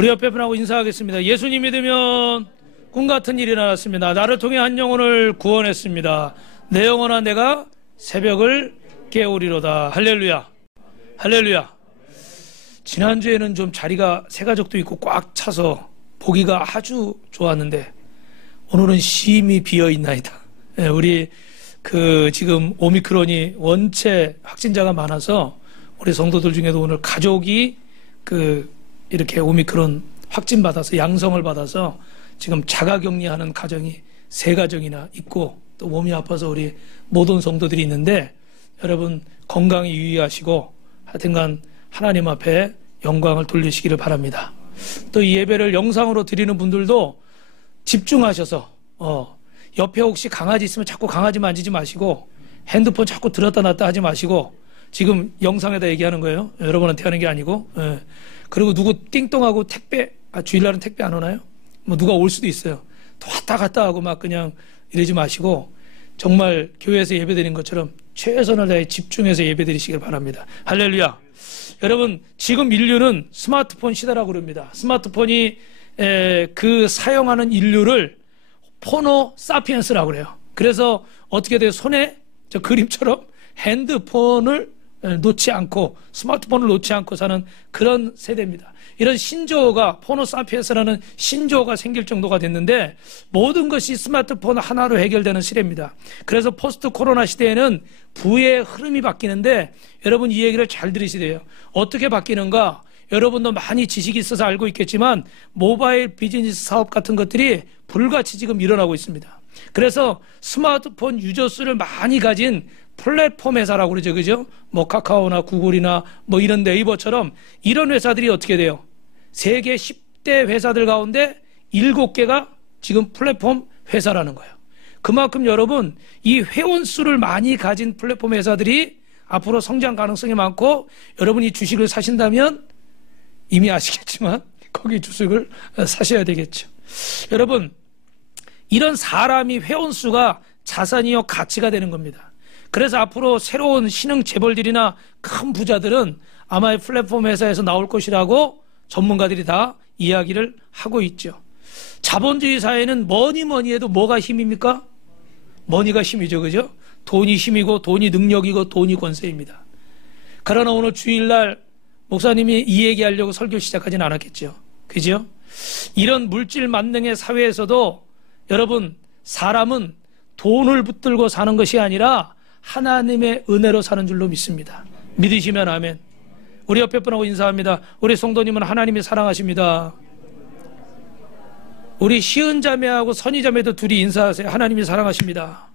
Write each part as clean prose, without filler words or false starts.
우리 옆에 분하고 인사하겠습니다. 예수님 믿으면 꿈 같은 일이 일어났습니다. 나를 통해 한 영혼을 구원했습니다. 내 영혼아 내가 새벽을 깨우리로다. 할렐루야. 할렐루야. 지난주에는 좀 자리가 새 가족도 있고 꽉 차서 보기가 아주 좋았는데 오늘은 심히 비어있나이다. 우리 지금 오미크론이 원체 확진자가 많아서 우리 성도들 중에도 오늘 가족이 이렇게 오미크론 확진받아서 양성을 받아서 지금 자가격리하는 가정이 3가정이나 있고 또 몸이 아파서 우리 모든 성도들이 있는데 여러분 건강히 유의하시고 하여튼간 하나님 앞에 영광을 돌리시기를 바랍니다. 또 이 예배를 영상으로 드리는 분들도 집중하셔서 옆에 혹시 강아지 있으면 자꾸 강아지 만지지 마시고 핸드폰 자꾸 들었다 놨다 하지 마시고 지금 영상에다 얘기하는 거예요. 여러분한테 하는 게 아니고. 그리고 누구 띵똥하고 주일날은 택배 안 오나요? 뭐 누가 올 수도 있어요. 또 왔다 갔다 하고 막 그냥 이러지 마시고 정말 교회에서 예배드리는 것처럼 최선을 다해 집중해서 예배드리시길 바랍니다. 할렐루야. 여러분 지금 인류는 스마트폰 시대라고 그럽니다. 스마트폰이 사용하는 인류를 포노 사피엔스라고 그래요. 그래서 어떻게 돼요? 손에 저 그림처럼 핸드폰을 놓지 않고 스마트폰을 놓지 않고 사는 그런 세대입니다. 이런 신조어가 포노 사피엔스라는 신조어가 생길 정도가 됐는데 모든 것이 스마트폰 하나로 해결되는 시대입니다. 그래서 포스트 코로나 시대에는 부의 흐름이 바뀌는데 여러분 이 얘기를 잘 들으셔야 돼요. 어떻게 바뀌는가? 여러분도 많이 지식이 있어서 알고 있겠지만 모바일 비즈니스 사업 같은 것들이 불같이 지금 일어나고 있습니다. 그래서 스마트폰 유저 수를 많이 가진 플랫폼 회사라고 그러죠. 그죠? 뭐 카카오나 구글이나 뭐 이런 네이버처럼 이런 회사들이 어떻게 돼요? 세계 10대 회사들 가운데 7개가 지금 플랫폼 회사라는 거예요. 그만큼 여러분 이 회원 수를 많이 가진 플랫폼 회사들이 앞으로 성장 가능성이 많고 여러분이 주식을 사신다면 이미 아시겠지만 거기 주식을 사셔야 되겠죠. 여러분 이런 사람이 회원 수가 자산이요 가치가 되는 겁니다. 그래서 앞으로 새로운 신흥 재벌들이나 큰 부자들은 아마 플랫폼 회사에서 나올 것이라고 전문가들이 다 이야기를 하고 있죠. 자본주의 사회는 뭐니 해도 뭐가 힘입니까? 머니가 힘이죠. 그죠? 돈이 힘이고 돈이 능력이고 돈이 권세입니다. 그러나 오늘 주일날 목사님이 이 얘기하려고 설교 시작하진 않았겠죠. 그죠? 이런 물질 만능의 사회에서도 여러분 사람은 돈을 붙들고 사는 것이 아니라 하나님의 은혜로 사는 줄로 믿습니다. 믿으시면 아멘. 우리 옆에 분하고 인사합니다. 우리 성도님은 하나님이 사랑하십니다. 우리 시은자매하고 선희자매도 둘이 인사하세요. 하나님이 사랑하십니다.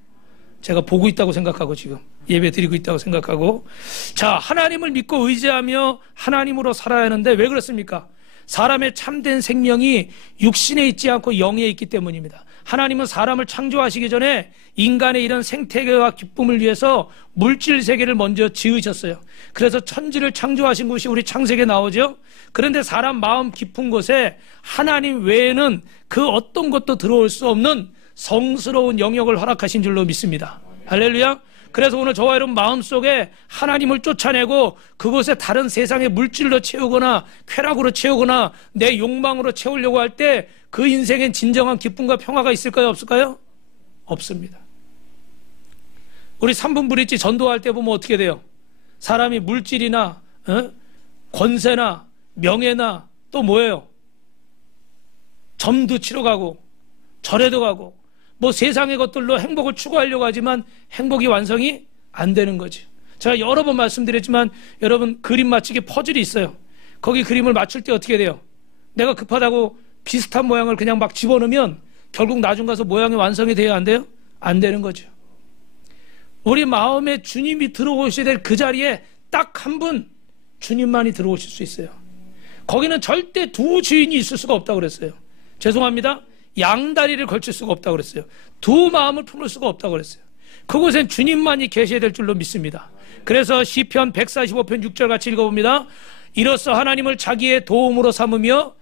제가 보고 있다고 생각하고 지금 예배 드리고 있다고 생각하고 자 하나님을 믿고 의지하며 하나님으로 살아야 하는데 왜 그렇습니까? 사람의 참된 생명이 육신에 있지 않고 영에 있기 때문입니다. 하나님은 사람을 창조하시기 전에 인간의 이런 생태계와 기쁨을 위해서 물질 세계를 먼저 지으셨어요. 그래서 천지를 창조하신 곳이 우리 창세기에 나오죠. 그런데 사람 마음 깊은 곳에 하나님 외에는 그 어떤 것도 들어올 수 없는 성스러운 영역을 허락하신 줄로 믿습니다. 할렐루야. 그래서 오늘 저와 여러분 마음속에 하나님을 쫓아내고 그곳에 다른 세상의 물질로 채우거나 쾌락으로 채우거나 내 욕망으로 채우려고 할 때 그 인생엔 진정한 기쁨과 평화가 있을까요? 없을까요? 없습니다. 우리 3분 브릿지 전도할 때 보면 어떻게 돼요? 사람이 물질이나 권세나 명예나 또 뭐예요? 점도 치러 가고 절에도 가고 뭐 세상의 것들로 행복을 추구하려고 하지만 행복이 완성이 안 되는 거죠. 제가 여러 번 말씀드렸지만 여러분 그림 맞추기 퍼즐이 있어요. 거기 그림을 맞출 때 어떻게 돼요? 내가 급하다고 비슷한 모양을 그냥 막 집어넣으면 결국 나중 가서 모양이 완성이 돼야 안 돼요? 안 되는 거죠. 우리 마음에 주님이 들어오셔야 될 그 자리에 딱 한 분 주님만이 들어오실 수 있어요. 거기는 절대 두 주인이 있을 수가 없다고 그랬어요. 죄송합니다. 양다리를 걸칠 수가 없다고 그랬어요. 두 마음을 품을 수가 없다고 그랬어요. 그곳엔 주님만이 계셔야 될 줄로 믿습니다. 그래서 시편 145편 6절 같이 읽어봅니다. 이로써 하나님을 자기의 도움으로 삼으며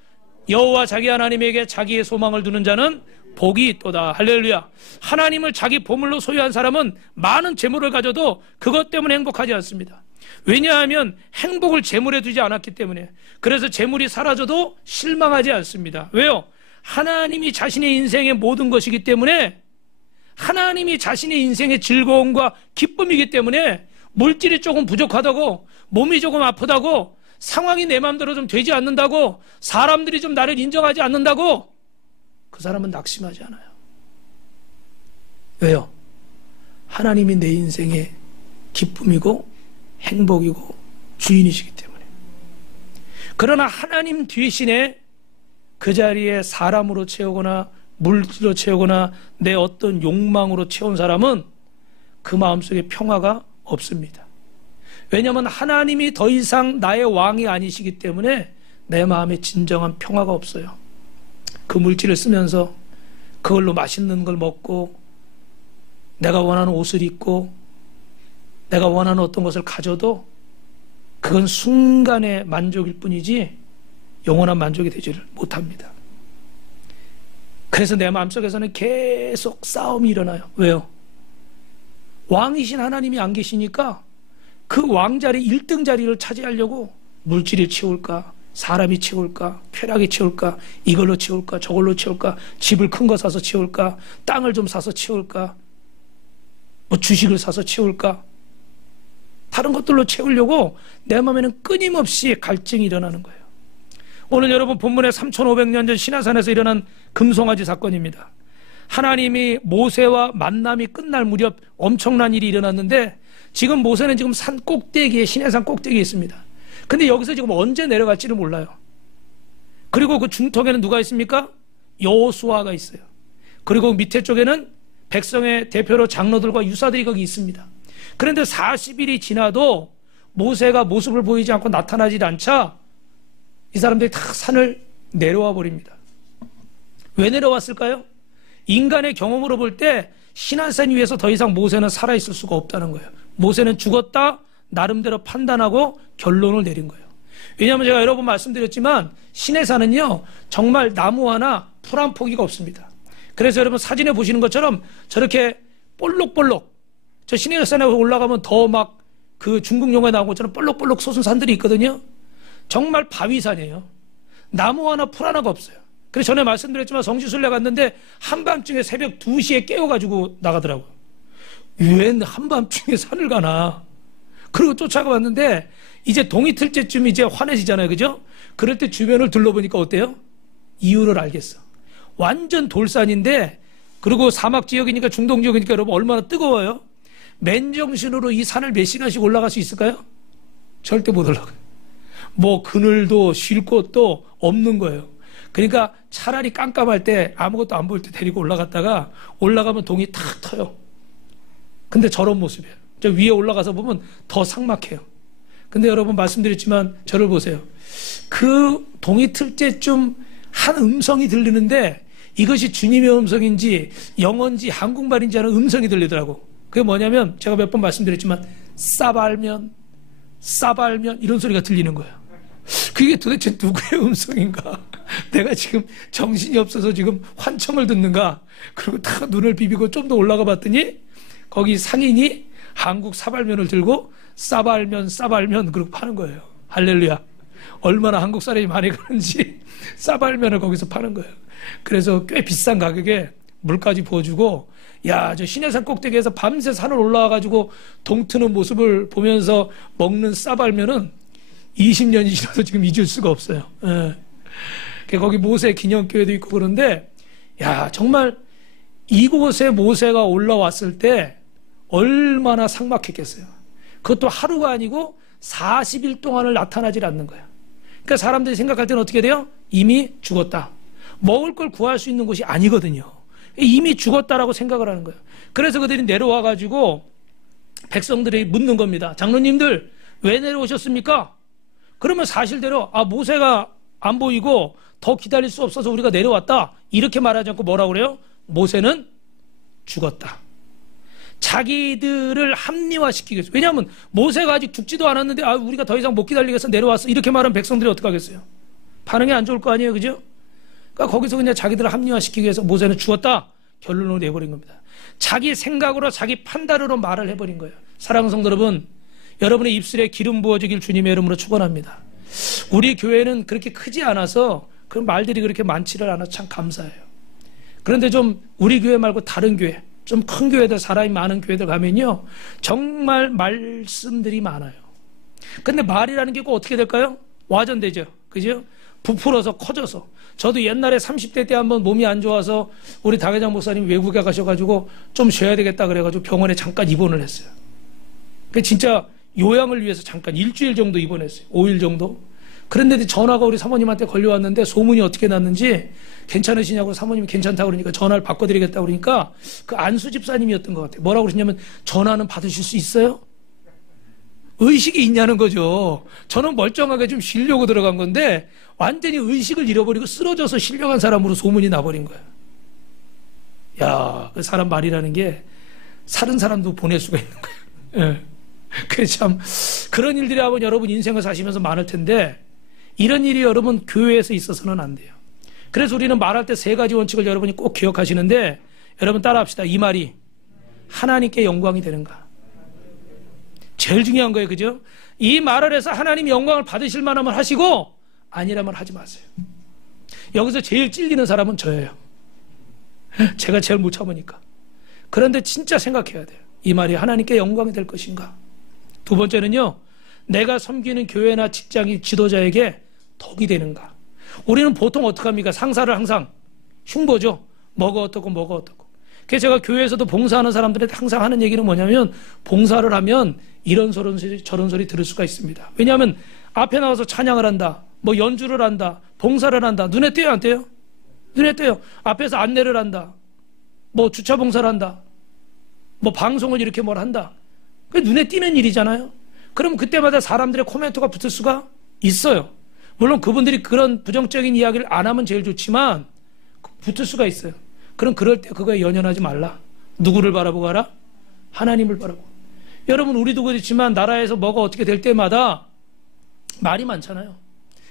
여호와 자기 하나님에게 자기의 소망을 두는 자는 복이 있도다. 할렐루야. 하나님을 자기 보물로 소유한 사람은 많은 재물을 가져도 그것 때문에 행복하지 않습니다. 왜냐하면 행복을 재물에 두지 않았기 때문에. 그래서 재물이 사라져도 실망하지 않습니다. 왜요? 하나님이 자신의 인생의 모든 것이기 때문에, 하나님이 자신의 인생의 즐거움과 기쁨이기 때문에 물질이 조금 부족하다고, 몸이 조금 아프다고, 상황이 내 마음대로 좀 되지 않는다고, 사람들이 좀 나를 인정하지 않는다고 그 사람은 낙심하지 않아요. 왜요? 하나님이 내 인생의 기쁨이고 행복이고 주인이시기 때문에. 그러나 하나님 대신에 그 자리에 사람으로 채우거나 물질로 채우거나 내 어떤 욕망으로 채운 사람은 그 마음속에 평화가 없습니다. 왜냐하면 하나님이 더 이상 나의 왕이 아니시기 때문에 내 마음에 진정한 평화가 없어요. 그 물질을 쓰면서 그걸로 맛있는 걸 먹고, 내가 원하는 옷을 입고, 내가 원하는 어떤 것을 가져도 그건 순간의 만족일 뿐이지 영원한 만족이 되지를 못합니다. 그래서 내 마음속에서는 계속 싸움이 일어나요. 왜요? 왕이신 하나님이 안 계시니까 그 왕자리 1등 자리를 차지하려고 물질이 채울까, 사람이 채울까, 쾌락이 채울까, 이걸로 채울까, 저걸로 채울까, 집을 큰 거 사서 채울까, 땅을 좀 사서 채울까, 뭐 주식을 사서 채울까, 다른 것들로 채우려고 내 마음에는 끊임없이 갈증이 일어나는 거예요. 오늘 여러분 본문의 3500년 전 시나산에서 일어난 금송아지 사건입니다. 하나님이 모세와 만남이 끝날 무렵 엄청난 일이 일어났는데, 지금 모세는 지금 산 꼭대기에, 시내산 꼭대기에 있습니다. 근데 여기서 지금 언제 내려갈지를 몰라요. 그리고 그 중턱에는 누가 있습니까? 여호수아가 있어요. 그리고 밑에 쪽에는 백성의 대표로 장로들과 유사들이 거기 있습니다. 그런데 40일이 지나도 모세가 모습을 보이지 않고 나타나지 않자 이 사람들이 다 산을 내려와 버립니다. 왜 내려왔을까요? 인간의 경험으로 볼 때 시내산 위에서 더 이상 모세는 살아있을 수가 없다는 거예요. 모세는 죽었다 나름대로 판단하고 결론을 내린 거예요. 왜냐하면 제가 여러 번 말씀드렸지만 시내산은요 정말 나무 하나 풀 한 포기가 없습니다. 그래서 여러분 사진에 보시는 것처럼 저렇게 볼록볼록, 저 시내산에 올라가면 더 막 그 중국 영화에 나온 것처럼 볼록볼록 솟은 산들이 있거든요. 정말 바위산이에요. 나무 하나 풀 하나가 없어요. 그래서 전에 말씀드렸지만 성지순례 갔는데 한밤중에 새벽 2시에 깨워가지고 나가더라고요. 왜 한밤중에 산을 가나. 그리고 쫓아가 봤는데 이제 동이 틀 때쯤 이제 환해지잖아요. 그죠? 그럴 때 주변을 둘러보니까 어때요? 이유를 알겠어. 완전 돌산인데, 그리고 사막 지역이니까, 중동 지역이니까 여러분 얼마나 뜨거워요? 맨정신으로 이 산을 몇 시간씩 올라갈 수 있을까요? 절대 못 올라가요. 뭐 그늘도 쉴 곳도 없는 거예요. 그러니까 차라리 깜깜할 때 아무것도 안 보일 때 데리고 올라갔다가 올라가면 동이 탁 터요. 근데 저런 모습이에요. 저 위에 올라가서 보면 더 삭막해요. 근데 여러분 말씀드렸지만 저를 보세요. 그 동이 틀 때쯤 한 음성이 들리는데 이것이 주님의 음성인지 영어인지 한국말인지 하는 음성이 들리더라고. 그게 뭐냐면 제가 몇 번 말씀드렸지만 싸발면 이런 소리가 들리는 거예요. 그게 도대체 누구의 음성인가? 내가 지금 정신이 없어서 지금 환청을 듣는가? 그리고 다 눈을 비비고 좀 더 올라가 봤더니 거기 상인이 한국 사발면을 들고 싸발면 그러고 파는 거예요. 할렐루야. 얼마나 한국 사람이 많이 가는지 싸발면을 거기서 파는 거예요. 그래서 꽤 비싼 가격에 물까지 부어주고, 야, 저 시내산 꼭대기에서 밤새 산을 올라와가지고 동트는 모습을 보면서 먹는 싸발면은 20년이 지나도 지금 잊을 수가 없어요. 예. 거기 모세 기념교회도 있고 그런데, 야, 정말 이곳에 모세가 올라왔을 때 얼마나 삭막했겠어요. 그것도 하루가 아니고 40일 동안을 나타나질 않는 거예요. 그러니까 사람들이 생각할 때는 어떻게 돼요? 이미 죽었다. 먹을 걸 구할 수 있는 곳이 아니거든요. 이미 죽었다라고 생각을 하는 거예요. 그래서 그들이 내려와가지고 백성들이 묻는 겁니다. 장로님들 왜 내려오셨습니까? 그러면 사실대로 모세가 안 보이고 더 기다릴 수 없어서 우리가 내려왔다 이렇게 말하지 않고 뭐라고 그래요? 모세는 죽었다. 자기들을 합리화시키기 위해서. 왜냐하면 모세가 아직 죽지도 않았는데 우리가 더 이상 못 기다리겠어 내려왔어 이렇게 말하면 백성들이 어떻게 하겠어요? 반응이 안 좋을 거 아니에요. 그죠? 그러니까 거기서 그냥 자기들을 합리화시키기 위해서 모세는 죽었다 결론을 내버린 겁니다. 자기 생각으로 자기 판단으로 말을 해버린 거예요. 사랑하는 성도 여러분, 여러분의 입술에 기름 부어주길 주님의 이름으로 축원합니다. 우리 교회는 그렇게 크지 않아서 그 말들이 그렇게 많지를 않아서 참 감사해요. 그런데 좀 우리 교회 말고 다른 교회, 좀 큰 교회들, 사람이 많은 교회들 가면요, 정말 말씀들이 많아요. 근데 말이라는 게 꼭 어떻게 될까요? 와전되죠. 그죠? 부풀어서 커져서. 저도 옛날에 30대 때 한번 몸이 안 좋아서 우리 당회장 목사님이 외국에 가셔가지고 좀 쉬어야 되겠다 그래가지고 병원에 잠깐 입원을 했어요. 그 진짜 요양을 위해서 잠깐 일주일 정도 입원했어요. 5일 정도. 그런데 전화가 우리 사모님한테 걸려왔는데 소문이 어떻게 났는지 괜찮으시냐고 사모님이 괜찮다고 그러니까 전화를 바꿔드리겠다고 그러니까 그 안수 집사님이었던 것 같아요. 뭐라고 그러시냐면 전화는 받으실 수 있어요? 의식이 있냐는 거죠. 저는 멀쩡하게 좀 쉬려고 들어간 건데 완전히 의식을 잃어버리고 쓰러져서 실려간 사람으로 소문이 나버린 거예요. 야, 그 사람 말이라는 게 사는 사람도 보낼 수가 있는 거예요. 예. 그래서 참 그런 일들이 아마 여러분 인생을 사시면서 많을 텐데 이런 일이 여러분 교회에서 있어서는 안 돼요. 그래서 우리는 말할 때 세 가지 원칙을 여러분이 꼭 기억하시는데 여러분 따라합시다. 이 말이 하나님께 영광이 되는가? 제일 중요한 거예요. 그죠? 이 말을 해서 하나님 영광을 받으실 만하면 하시고 아니라면 하지 마세요. 여기서 제일 찔리는 사람은 저예요. 제가 제일 못 참으니까. 그런데 진짜 생각해야 돼요. 이 말이 하나님께 영광이 될 것인가? 두 번째는요, 내가 섬기는 교회나 직장이 지도자에게 덕이 되는가? 우리는 보통 어떻게 합니까? 상사를 항상 흉보죠. 뭐가 어떻고 뭐가 어떻고. 그래서 제가 교회에서도 봉사하는 사람들한테 항상 하는 얘기는 뭐냐면 봉사를 하면 이런 소리 저런 소리 들을 수가 있습니다. 왜냐하면 앞에 나와서 찬양을 한다, 뭐 연주를 한다, 봉사를 한다. 눈에 띄어요, 안 띄어요? 눈에 띄어요. 앞에서 안내를 한다, 뭐 주차 봉사를 한다, 뭐 방송을 이렇게 뭘 한다. 그게 눈에 띄는 일이잖아요. 그럼 그때마다 사람들의 코멘트가 붙을 수가 있어요. 물론 그분들이 그런 부정적인 이야기를 안 하면 제일 좋지만 붙을 수가 있어요. 그럼 그럴 때 그거에 연연하지 말라. 누구를 바라보고 하라? 하나님을 바라보고. 여러분 우리도 그렇지만 나라에서 뭐가 어떻게 될 때마다 말이 많잖아요.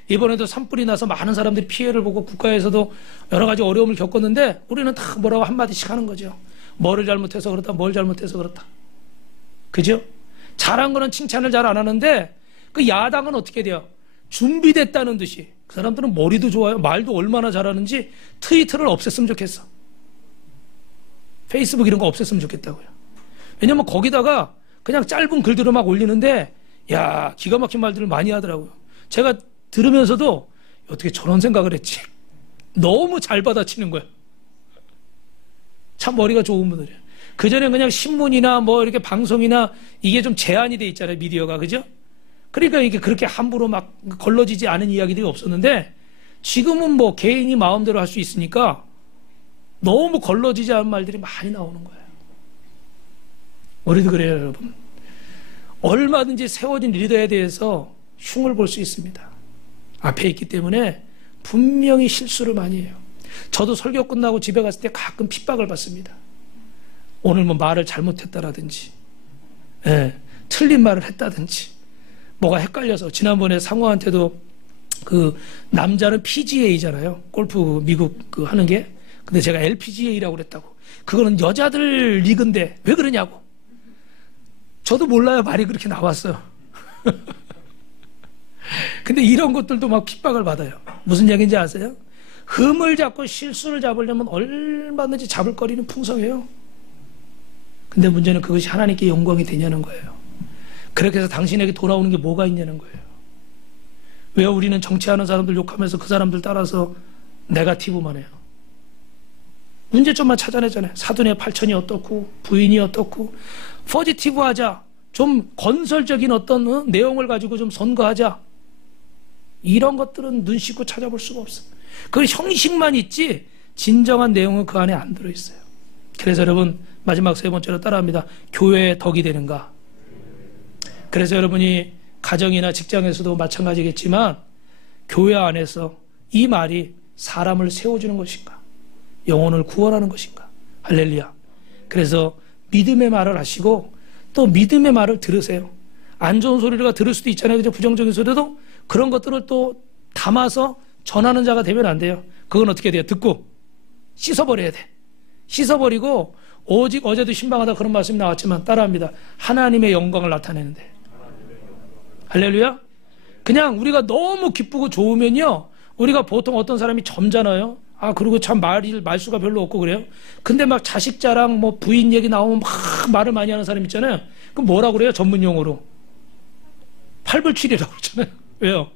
이번에도 산불이 나서 많은 사람들이 피해를 보고 국가에서도 여러 가지 어려움을 겪었는데 우리는 다 뭐라고 한마디씩 하는 거죠. 뭐를 잘못해서 그렇다, 뭘 잘못해서 그렇다. 그죠? 잘한 거는 칭찬을 잘 안 하는데 그 야당은 어떻게 돼요? 준비됐다는 듯이. 그 사람들은 머리도 좋아요. 말도 얼마나 잘하는지 트위터를 없앴으면 좋겠어. 페이스북 이런 거 없앴으면 좋겠다고요. 왜냐면 거기다가 그냥 짧은 글들을 막 올리는데 야, 기가 막힌 말들을 많이 하더라고요. 제가 들으면서도 어떻게 저런 생각을 했지? 너무 잘 받아치는 거예요. 참 머리가 좋은 분들이에요. 그전에 그냥 신문이나 뭐 이렇게 방송이나 이게 좀 제한이 돼 있잖아요. 미디어가. 그죠? 그러니까 이게 그렇게 함부로 막 걸러지지 않은 이야기들이 없었는데 지금은 뭐 개인이 마음대로 할 수 있으니까 너무 걸러지지 않은 말들이 많이 나오는 거예요. 우리도 그래요, 여러분. 얼마든지 세워진 리더에 대해서 흉을 볼 수 있습니다. 앞에 있기 때문에 분명히 실수를 많이 해요. 저도 설교 끝나고 집에 갔을 때 가끔 핍박을 받습니다. 오늘 뭐 말을 잘못했다라든지, 틀린 말을 했다든지, 뭐가 헷갈려서. 지난번에 상호한테도 그 남자는 PGA잖아요. 골프 미국 그 하는 게. 근데 제가 LPGA라고 그랬다고. 그거는 여자들 리그인데 왜 그러냐고. 저도 몰라요. 말이 그렇게 나왔어요. 근데 이런 것들도 막 핍박을 받아요. 무슨 얘기인지 아세요? 흠을 잡고 실수를 잡으려면 얼마든지 잡을 거리는 풍성해요. 근데 문제는 그것이 하나님께 영광이 되냐는 거예요. 그렇게 해서 당신에게 돌아오는 게 뭐가 있냐는 거예요. 왜 우리는 정치하는 사람들 욕하면서 그 사람들 따라서 네거티브만 해요? 문제점만 찾아내잖아요. 사돈의 8천이 어떻고 부인이 어떻고. 포지티브 하자. 좀 건설적인 어떤 내용을 가지고 좀 선거하자. 이런 것들은 눈 씻고 찾아볼 수가 없어요. 그건 형식만 있지 진정한 내용은 그 안에 안 들어있어요. 그래서 여러분 마지막 세 번째로 따라합니다. 교회의 덕이 되는가? 그래서 여러분이 가정이나 직장에서도 마찬가지겠지만 교회 안에서 이 말이 사람을 세워주는 것인가? 영혼을 구원하는 것인가? 할렐루야. 그래서 믿음의 말을 하시고 또 믿음의 말을 들으세요. 안 좋은 소리가 들을 수도 있잖아요. 그죠? 부정적인 소리도 그런 것들을 또 담아서 전하는 자가 되면 안 돼요. 그건 어떻게 돼요? 듣고 씻어버려야 돼. 씻어버리고 오직 어제도 신방하다 그런 말씀이 나왔지만 따라합니다. 하나님의 영광을 나타내는데 할렐루야. 그냥 우리가 너무 기쁘고 좋으면요, 우리가 보통 어떤 사람이 점잖아요. 그리고 참 말수가 별로 없고 그래요. 근데 막 자식 자랑, 뭐 부인 얘기 나오면 막 말을 많이 하는 사람 있잖아요. 그럼 뭐라고 그래요? 전문 용어로. 팔불출이라고 그러잖아요. 왜요?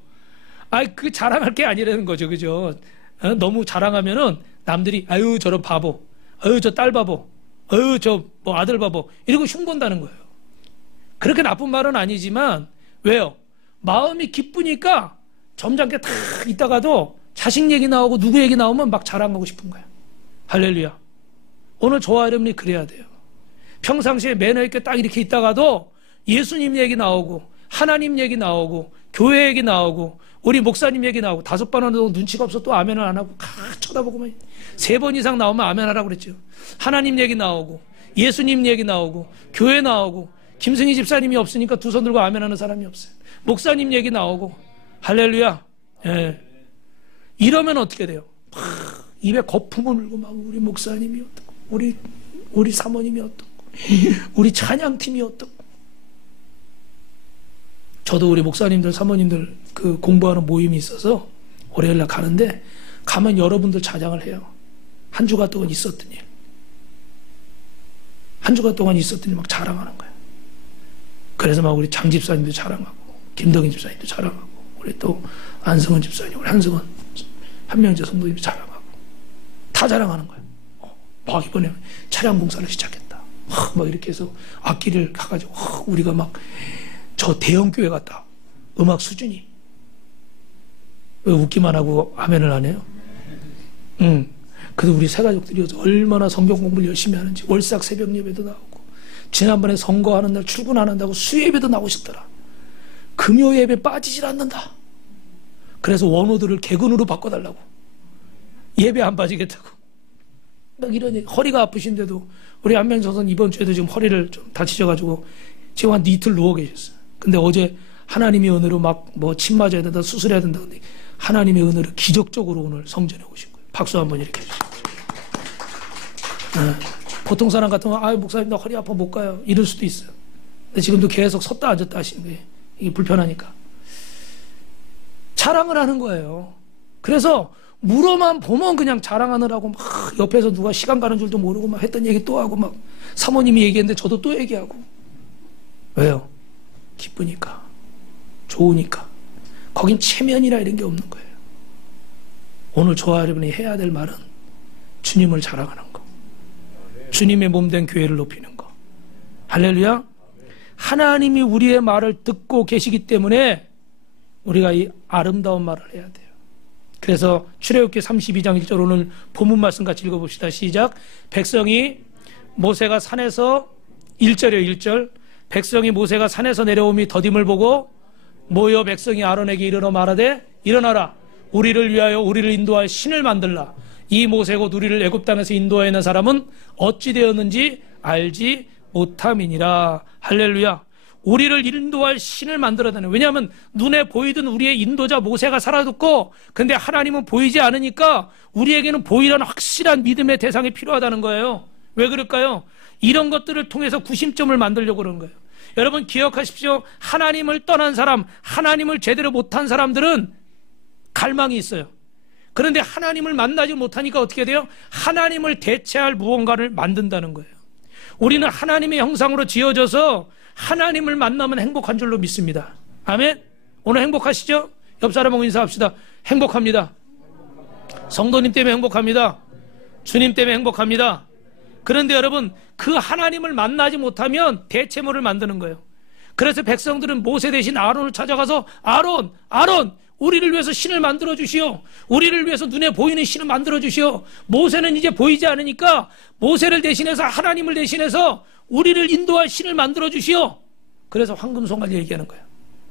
그 자랑할 게 아니라는 거죠. 그죠? 너무 자랑하면은 남들이, 아유, 저런 바보. 아유, 저 딸 바보. 아유, 저 뭐 아들 바보. 이러고 흉본다는 거예요. 그렇게 나쁜 말은 아니지만, 왜요? 마음이 기쁘니까 점잖게 탁 있다가도 자식 얘기 나오고 누구 얘기 나오면 막 자랑하고 싶은 거예요. 할렐루야. 오늘 저와 여러분이 그래야 돼요. 평상시에 매너 있게 딱 이렇게 있다가도 예수님 얘기 나오고 하나님 얘기 나오고 교회 얘기 나오고 우리 목사님 얘기 나오고 5번 하는데도 눈치가 없어 또 아멘을 안 하고 쳐다보고만 3번 이상 나오면 아멘 하라고 그랬죠. 하나님 얘기 나오고 예수님 얘기 나오고 교회 나오고 김승희 집사님이 없으니까 두 손 들고 아멘 하는 사람이 없어요. 목사님 얘기 나오고 할렐루야. 예. 이러면 어떻게 돼요? 막 입에 거품을 물고 막 우리 목사님이 어떻고 우리 사모님이 어떻고 우리 찬양팀이 어떻고. 저도 우리 목사님들 사모님들 그 공부하는 모임이 있어서 월요일날 가는데 가면 여러분들 찬양을 해요. 한 주간 동안 있었던 일. 한 주간 동안 있었던 일 막 자랑하는 거예요. 그래서 막 우리 장 집사님도 자랑하고 김덕인 집사님도 자랑하고 우리 또 안승원 집사님, 우리 한명재 성도님도 자랑하고 다 자랑하는 거예요. 막 이번에 차량 봉사를 시작했다. 막 이렇게 해서 악기를 가가지고 우리가 막 저 대형 교회 같다. 음악 수준이. 왜 웃기만 하고 아멘을 안 해요? 그래도 우리 세 가족들이 얼마나 성경 공부를 열심히 하는지 월삭 새벽 예배도 나오고 지난번에 선거하는 날 출근 안 한다고 수예배도 나오셨더라. 금요 예배 빠지질 않는다. 그래서 원호들을 개근으로 바꿔달라고. 예배 안 빠지겠다고. 막 이런 얘기. 허리가 아프신데도 우리 안명선 선 이번 주에도 지금 허리를 좀 다치셔가지고 지금 한 이틀 누워 계셨어요. 근데 어제 하나님의 은혜로 막 뭐 침 맞아야 된다 수술해야 된다 근데 하나님의 은혜로 기적적으로 오늘 성전에 오신 거예요. 박수 한번 이렇게 해주세요. 보통 사람 같으면 목사님 나 허리 아파 못 가요 이럴 수도 있어요. 근데 지금도 계속 섰다 앉았다 하시는 거예요. 이게 불편하니까 자랑을 하는 거예요. 그래서 물어만 보면 그냥 자랑하느라고 막 옆에서 누가 시간 가는 줄도 모르고 막 했던 얘기 또 하고 막 사모님이 얘기했는데 저도 또 얘기하고. 왜요? 기쁘니까 좋으니까. 거긴 체면이라 이런 게 없는 거예요. 오늘 저와 여러분이 해야 될 말은 주님을 자랑하는 거, 주님의 몸된 교회를 높이는 거. 할렐루야. 하나님이 우리의 말을 듣고 계시기 때문에 우리가 이 아름다운 말을 해야 돼요. 그래서 출애굽기 32장 1절 오늘 본문 말씀 같이 읽어봅시다. 시작. 백성이 모세가 산에서 1절이요 1절. 백성이 모세가 산에서 내려오미 더딤을 보고 모여 백성이 아론에게 이르러 말하되 일어나라 우리를 위하여 우리를 인도할 신을 만들라. 이 모세고 우리를 애굽 땅에서 인도하여 있는 사람은 어찌 되었는지 알지 못함이니라. 할렐루야. 우리를 인도할 신을 만들어야 되는. 왜냐하면 눈에 보이던 우리의 인도자 모세가 사라졌고 근데 하나님은 보이지 않으니까 우리에게는 보이라는 확실한 믿음의 대상이 필요하다는 거예요. 왜 그럴까요? 이런 것들을 통해서 구심점을 만들려고 그러는 거예요. 여러분 기억하십시오. 하나님을 떠난 사람, 하나님을 제대로 못한 사람들은 갈망이 있어요. 그런데 하나님을 만나지 못하니까 어떻게 돼요? 하나님을 대체할 무언가를 만든다는 거예요. 우리는 하나님의 형상으로 지어져서 하나님을 만나면 행복한 줄로 믿습니다. 아멘. 오늘 행복하시죠? 옆 사람하고 인사합시다. 행복합니다. 성도님 때문에 행복합니다. 주님 때문에 행복합니다. 그런데 여러분 그 하나님을 만나지 못하면 대체물을 만드는 거예요. 그래서 백성들은 모세 대신 아론을 찾아가서 아론 우리를 위해서 신을 만들어 주시오. 우리를 위해서 눈에 보이는 신을 만들어 주시오. 모세는 이제 보이지 않으니까 모세를 대신해서 하나님을 대신해서 우리를 인도할 신을 만들어 주시오. 그래서 황금송아지 얘기하는 거예요.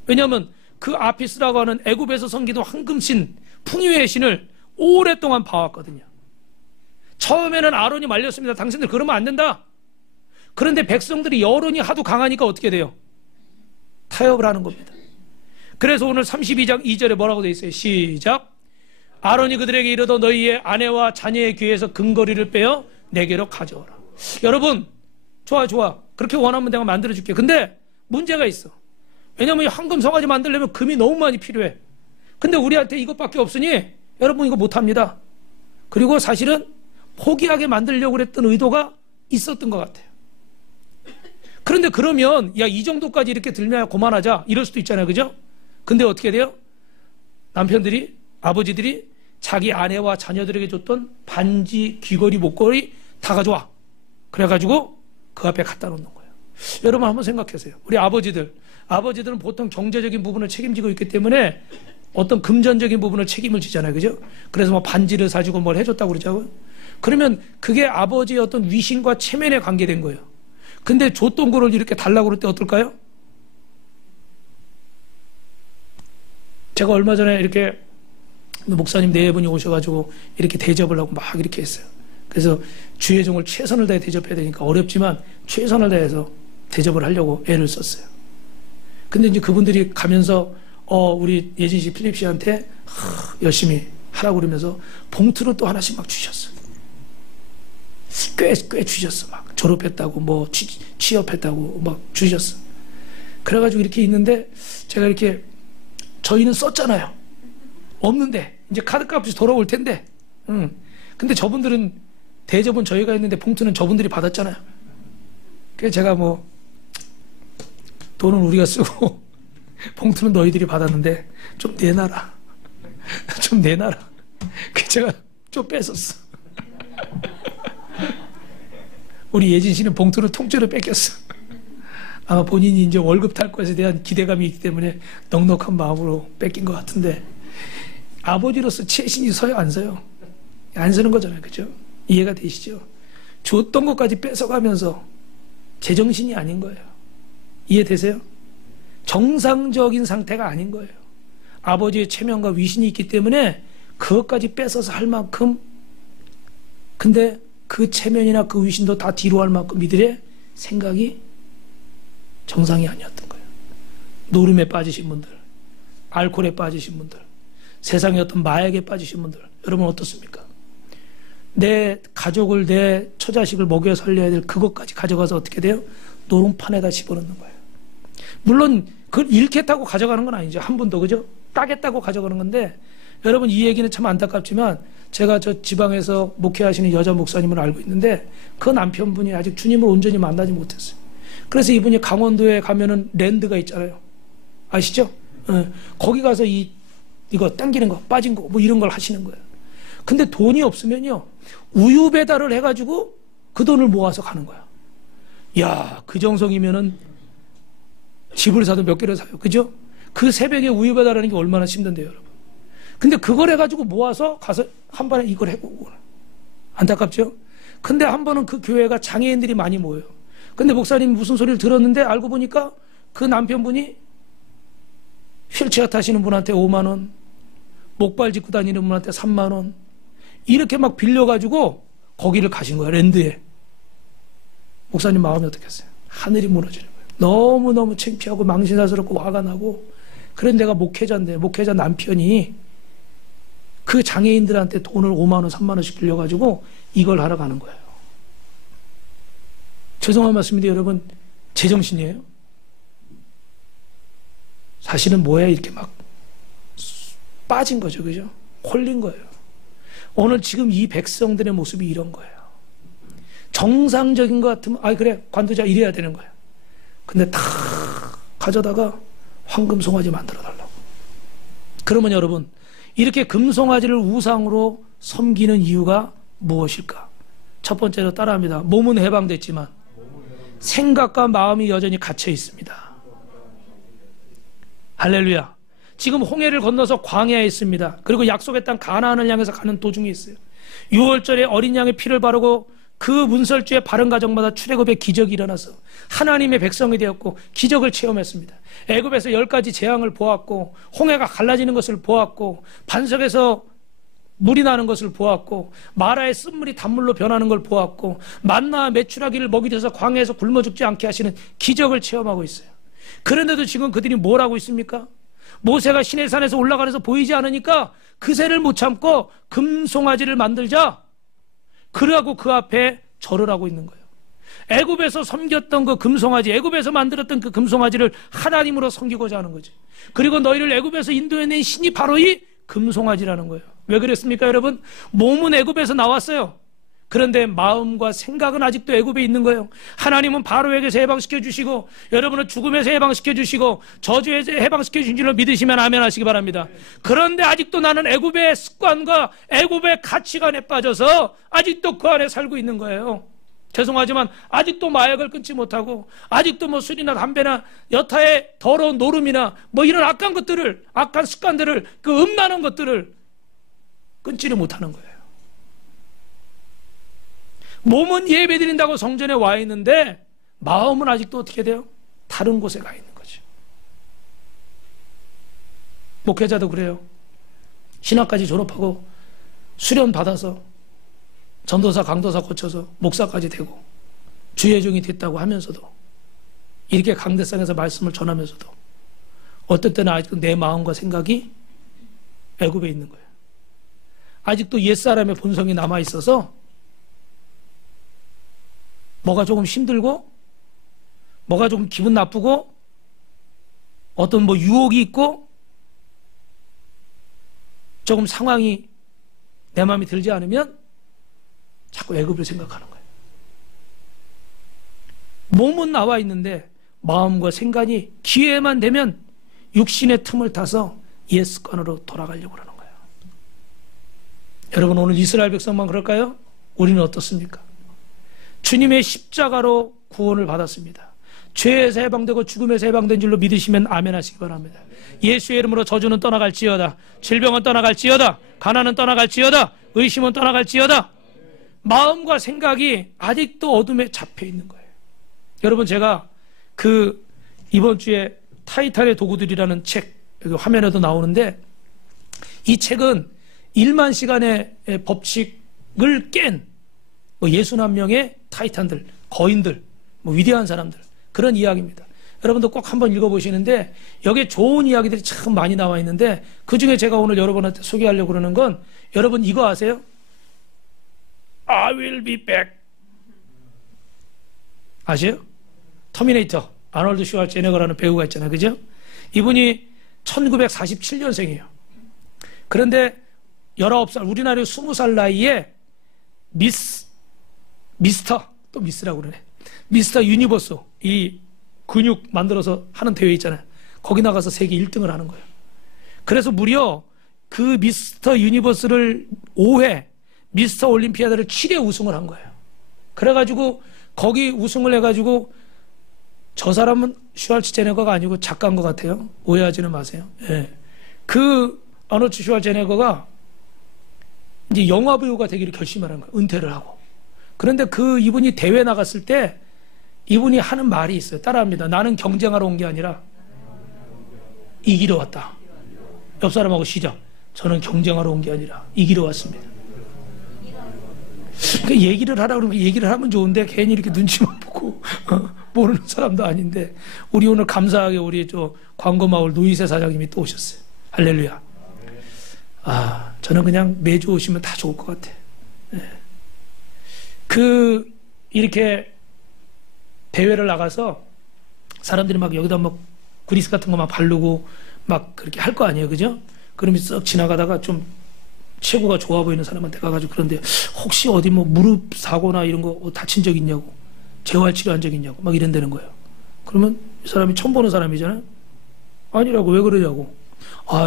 왜냐하면 그 아피스라고 하는 애굽에서 섬기던 황금신 풍요의 신을 오랫동안 봐왔거든요. 처음에는 아론이 말렸습니다. 당신들 그러면 안 된다. 그런데 백성들이 여론이 하도 강하니까 어떻게 돼요? 타협을 하는 겁니다. 그래서 오늘 32장 2절에 뭐라고 되어 있어요? 시작. 아론이 그들에게 이르더 너희의 아내와 자녀의 귀에서 금거리를 빼어 내게로 가져오라. 여러분 좋아 그렇게 원하면 내가 만들어줄게. 근데 문제가 있어. 왜냐면 이 황금 송아지 만들려면 금이 너무 많이 필요해. 근데 우리한테 이것밖에 없으니 여러분 이거 못합니다. 그리고 사실은 포기하게 만들려고 그랬던 의도가 있었던 것 같아요. 그런데 그러면 야, 이 정도까지 이렇게 들면 그만하자 이럴 수도 있잖아요. 그죠? 근데 어떻게 돼요? 남편들이, 아버지들이 자기 아내와 자녀들에게 줬던 반지, 귀걸이, 목걸이 다 가져와. 그래가지고 그 앞에 갖다 놓는 거예요. 여러분 한번 생각하세요. 우리 아버지들은 보통 경제적인 부분을 책임지고 있기 때문에 어떤 금전적인 부분을 책임을 지잖아요. 그죠? 그래서 뭐 반지를 사주고 뭘 해줬다고 그러자고요. 그러면 그게 아버지의 어떤 위신과 체면에 관계된 거예요. 근데 줬던 거를 이렇게 달라고 그럴 때 어떨까요? 제가 얼마 전에 이렇게 목사님 네 분이 오셔가지고 이렇게 대접을 하고 막 이렇게 했어요. 그래서 주의 종을 최선을 다해 대접해야 되니까 어렵지만 최선을 다해서 대접을 하려고 애를 썼어요. 근데 이제 그분들이 가면서 우리 예진 씨, 필립 씨한테 열심히 하라고 그러면서 봉투를 또 하나씩 막 주셨어. 꽤 주셨어. 막 졸업했다고 뭐 취업했다고 막 주셨어. 그래가지고 이렇게 있는데 제가 이렇게 저희는 썼잖아요. 없는데 이제 카드값이 돌아올 텐데. 근데 저분들은 대접은 저희가 했는데 봉투는 저분들이 받았잖아요. 그래서 제가 뭐 돈은 우리가 쓰고 봉투는 너희들이 받았는데 좀 내놔라. 좀 내놔라. 그래서 제가 좀 뺏었어. 우리 예진 씨는 봉투를 통째로 뺏겼어. 아마 본인이 이제 월급 탈 것에 대한 기대감이 있기 때문에 넉넉한 마음으로 뺏긴 것 같은데, 아버지로서 채신이 서요, 안 서요? 안 서는 거잖아요. 그죠? 이해가 되시죠? 줬던 것까지 뺏어가면서 제정신이 아닌 거예요. 이해되세요? 정상적인 상태가 아닌 거예요. 아버지의 체면과 위신이 있기 때문에 그것까지 뺏어서 할 만큼, 근데 그 체면이나 그 위신도 다 뒤로 할 만큼 이들의 생각이 정상이 아니었던 거예요. 노름에 빠지신 분들, 알코올에 빠지신 분들, 세상의 어떤 마약에 빠지신 분들, 여러분 어떻습니까? 내 가족을, 내 처자식을 먹여 살려야 될 그것까지 가져가서 어떻게 돼요? 노름판에다 집어넣는 거예요. 물론 그걸 잃겠다고 가져가는 건 아니죠. 한 분도, 그죠? 따겠다고 가져가는 건데, 여러분 이 얘기는 참 안타깝지만 제가 저 지방에서 목회하시는 여자 목사님을 알고 있는데 그 남편분이 아직 주님을 온전히 만나지 못했어요. 그래서 이분이 강원도에 가면은 랜드가 있잖아요. 아시죠? 거기 가서 이거 당기는 거, 빠진 거, 뭐 이런 걸 하시는 거예요. 근데 돈이 없으면요, 우유 배달을 해가지고 그 돈을 모아서 가는 거야. 야, 그 정성이면은 집을 사도 몇 개를 사요. 그죠? 그 새벽에 우유 배달하는 게 얼마나 힘든데요, 여러분. 근데 그걸 해가지고 모아서 가서 한 번에 이걸 해보고. 안타깝죠? 근데 한 번은 그 교회가 장애인들이 많이 모여요. 근데 목사님이 무슨 소리를 들었는데 알고 보니까 그 남편분이 휠체어 타시는 분한테 5만 원, 목발 짚고 다니는 분한테 3만 원, 이렇게 막 빌려가지고 거기를 가신 거예요, 랜드에. 목사님 마음이 어떻겠어요? 하늘이 무너지는 거예요. 너무너무 창피하고 망신스럽고 화가 나고. 그런 데가 목회자인데, 목회자 남편이 그 장애인들한테 돈을 5만 원, 3만 원씩 빌려가지고 이걸 하러 가는 거예요. 죄송한 말씀인데 여러분, 제정신이에요? 사실은 뭐야, 이렇게 막 빠진 거죠. 그죠? 홀린 거예요. 오늘 지금 이 백성들의 모습이 이런 거예요. 정상적인 것 같으면, 그래, 관두자, 이래야 되는 거예요. 근데 다 가져다가 황금 송아지 만들어 달라고. 그러면 여러분, 이렇게 금송아지를 우상으로 섬기는 이유가 무엇일까? 첫 번째로 따라합니다. 몸은 해방됐지만 생각과 마음이 여전히 갇혀 있습니다. 할렐루야. 지금 홍해를 건너서 광야에 있습니다. 그리고 약속의 땅 가나안을 향해서 가는 도중에 있어요. 6월절에 어린 양의 피를 바르고 그 문설주에 바른 가정마다 출애굽의 기적이 일어나서 하나님의 백성이 되었고 기적을 체험했습니다. 애굽에서 10가지 재앙을 보았고, 홍해가 갈라지는 것을 보았고, 반석에서 물이 나는 것을 보았고, 마라의 쓴물이 단물로 변하는 걸 보았고, 만나와 메추라기를 먹이 돼서 광야에서 굶어 죽지 않게 하시는 기적을 체험하고 있어요. 그런데도 지금 그들이 뭘 하고 있습니까? 모세가 시내산에서 올라가면서 보이지 않으니까 그새를 못 참고 금송아지를 만들자, 그러고 그 앞에 절을 하고 있는 거예요. 애굽에서 섬겼던 그 금송아지, 애굽에서 만들었던 그 금송아지를 하나님으로 섬기고자 하는 거지. 그리고 너희를 애굽에서 인도해낸 신이 바로 이 금송아지라는 거예요. 왜 그랬습니까, 여러분? 몸은 애굽에서 나왔어요. 그런데 마음과 생각은 아직도 애굽에 있는 거예요. 하나님은 바로에게서 해방시켜 주시고, 여러분은 죽음에서 해방시켜 주시고, 저주에서 해방시켜 주신 줄로 믿으시면 아멘 하시기 바랍니다. 그런데 아직도 나는 애굽의 습관과 애굽의 가치관에 빠져서 아직도 그 안에 살고 있는 거예요. 죄송하지만 아직도 마약을 끊지 못하고, 아직도 뭐 술이나 담배나 여타의 더러운 노름이나 뭐 이런 악한 것들을, 악한 습관들을, 그 음란한 것들을 끊지를 못하는 거예요. 몸은 예배드린다고 성전에 와 있는데 마음은 아직도 어떻게 돼요? 다른 곳에 가 있는 거죠. 목회자도 그래요. 신학까지 졸업하고 수련 받아서 전도사, 강도사 거쳐서 목사까지 되고 주예종이 됐다고 하면서도, 이렇게 강대상에서 말씀을 전하면서도 어떨 때는 아직도 내 마음과 생각이 애굽에 있는 거예요. 아직도 옛사람의 본성이 남아있어서 뭐가 조금 힘들고, 뭐가 조금 기분 나쁘고, 어떤 뭐 유혹이 있고, 조금 상황이 내 마음에 들지 않으면 자꾸 애굽을 생각하는 거예요. 몸은 나와 있는데 마음과 생각이 기회만 되면 육신의 틈을 타서 옛 습관으로 돌아가려고 그러는 거예요. 여러분, 오늘 이스라엘 백성만 그럴까요? 우리는 어떻습니까? 주님의 십자가로 구원을 받았습니다. 죄에서 해방되고 죽음에서 해방된 줄로 믿으시면 아멘 하시기 바랍니다. 예수의 이름으로 저주는 떠나갈지어다. 질병은 떠나갈지어다. 가난은 떠나갈지어다. 의심은 떠나갈지어다. 마음과 생각이 아직도 어둠에 잡혀 있는 거예요. 여러분, 제가 이번 주에 타이탄의 도구들이라는 책, 여기 화면에도 나오는데, 이 책은 1만 시간의 법칙을 깬 61명의 타이탄들, 거인들, 위대한 사람들, 그런 이야기입니다. 여러분도 꼭 한번 읽어보시는데, 여기에 좋은 이야기들이 참 많이 나와 있는데, 그 중에 제가 오늘 여러분한테 소개하려고 그러는 건, 여러분 이거 아세요? I will be back. 아세요? 터미네이터, 아놀드 슈왈제네거라는 배우가 있잖아요. 그죠? 이분이 1947년생이에요. 그런데 19살, 우리나라의 20살 나이에 또 미스라고 그러네. 미스터 유니버스, 이 근육 만들어서 하는 대회 있잖아요. 거기 나가서 세계 1등을 하는 거예요. 그래서 무려 그 미스터 유니버스를 5회, 미스터 올림피아드를 7회 우승을 한 거예요. 그래가지고 거기 우승을 해가지고, 저 사람은 슈왈츠제네거가 아니고 작가인 것 같아요. 오해하지는 마세요. 예. 그 아노츠 슈왈츠제네거가 이제 영화 배우가 되기를 결심을 한 거예요. 은퇴를 하고. 그런데 이분이 대회 나갔을 때 이분이 하는 말이 있어요. 따라합니다. 나는 경쟁하러 온 게 아니라 이기러 왔다. 옆 사람하고 시작. 저는 경쟁하러 온 게 아니라 이기러 왔습니다. 그러니까 얘기를 하라 그러면 얘기를 하면 좋은데, 괜히 이렇게 눈치만 보고 모르는 사람도 아닌데, 우리 오늘 감사하게 우리 광고마을 노이세 사장님이 또 오셨어요. 할렐루야. 저는 그냥 매주 오시면 다 좋을 것 같아요. 네. 이렇게 대회를 나가서 사람들이 막 여기다 막 그리스 같은 거 막 바르고 막 그렇게 할 거 아니에요. 그죠? 그러면 쓱 지나가다가 좀 체구가 좋아 보이는 사람한테 가가지고, 그런데 혹시 어디 뭐 무릎 사고나 이런 거 다친 적 있냐고, 재활 치료한 적 있냐고 막 이런다는 거예요. 그러면 이 사람이 처음 보는 사람이잖아요. 아니라고. 왜 그러냐고.